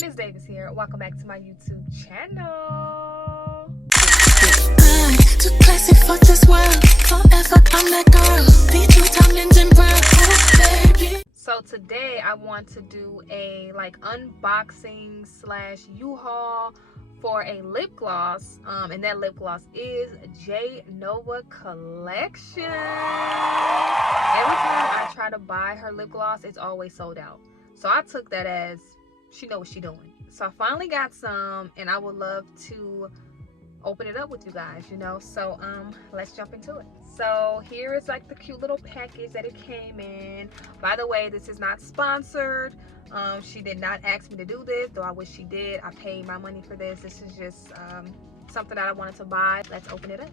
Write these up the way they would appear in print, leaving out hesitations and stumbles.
Ms. Davis here. Welcome back to my YouTube channel. Too classic for this world. Forever I'm that girl. So today I want to do a unboxing / U-haul for a lip gloss. And that lip gloss is J.novaCollection. Every time I try to buy her lip gloss, it's always sold out. So I took that as she knows what she's doing. So I finally got some, and I would love to open it up with you guys, you know. So let's jump into it. So here is like the cute little package that it came in. By the way, this is not sponsored. She did not ask me to do this, though I wish she did. I paid my money for this. This is just something that I wanted to buy. Let's open it up.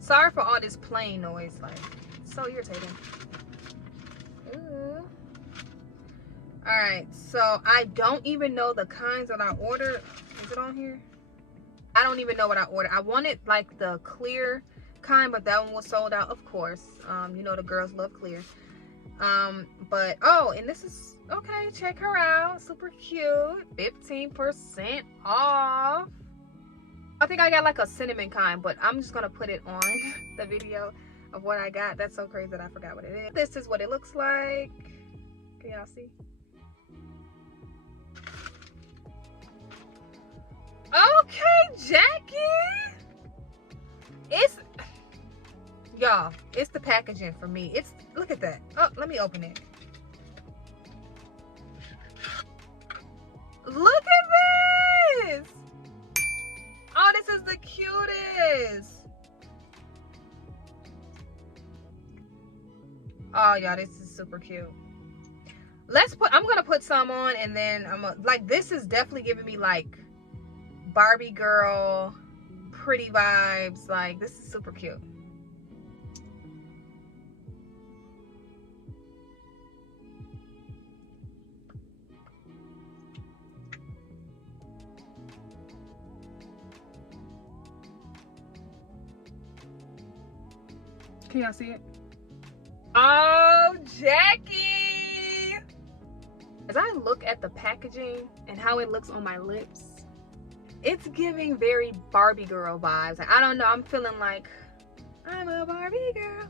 Sorry for all this plane noise, like, it's so irritating. Ooh. Alright, so I don't even know the kinds that I ordered. Is it on here? I don't even know what I ordered. I wanted like the clear kind, but that one was sold out, of course. You know the girls love clear. But oh, and this is okay, check her out. Super cute. 15% off. I think I got like a cinnamon kind, but I'm just gonna put it on the video of what I got. That's so crazy that I forgot what it is. This is what it looks like. Can y'all see? Okay, Jackie. It's, y'all, it's the packaging for me. It's, look at that. Oh, let me open it. Look at this. Oh, this is the cutest. Oh, y'all, this is super cute. I'm gonna put some on, and then like, this is definitely giving me like Barbie girl, pretty vibes. Like, this is super cute. Can y'all see it? Oh, Jackie! As I look at the packaging and how it looks on my lips, it's giving very Barbie girl vibes. Like, I don't know, I'm feeling like I'm a Barbie girl.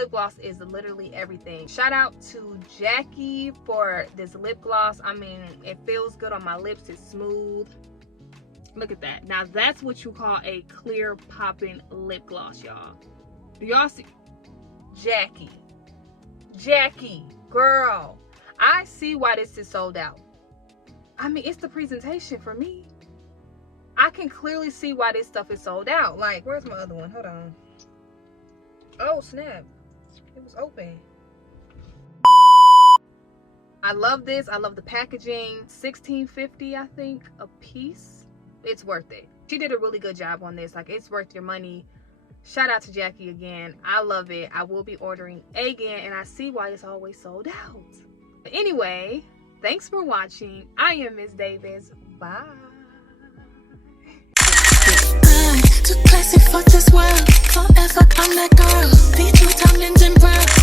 lip gloss is literally everything. Shout out to Jackie for this lip gloss. I mean, it feels good on my lips. It's smooth. Look at that. Now that's what you call a clear popping lip gloss, y'all. Do y'all see? Jackie, girl, I see why this is sold out. I mean, it's the presentation for me. I can clearly see why this stuff is sold out. Like, where's my other one? Hold on. Oh, snap. It was open. I love this. I love the packaging. $16.50, I think, a piece. It's worth it. She did a really good job on this. Like, it's worth your money. Shout out to Jackie again. I love it. I will be ordering again, and I see why it's always sold out. But anyway, thanks for watching. I am Miss Davis. Bye. I'm too classy for this world. Forever I'm that girl. Be 2 times in brown.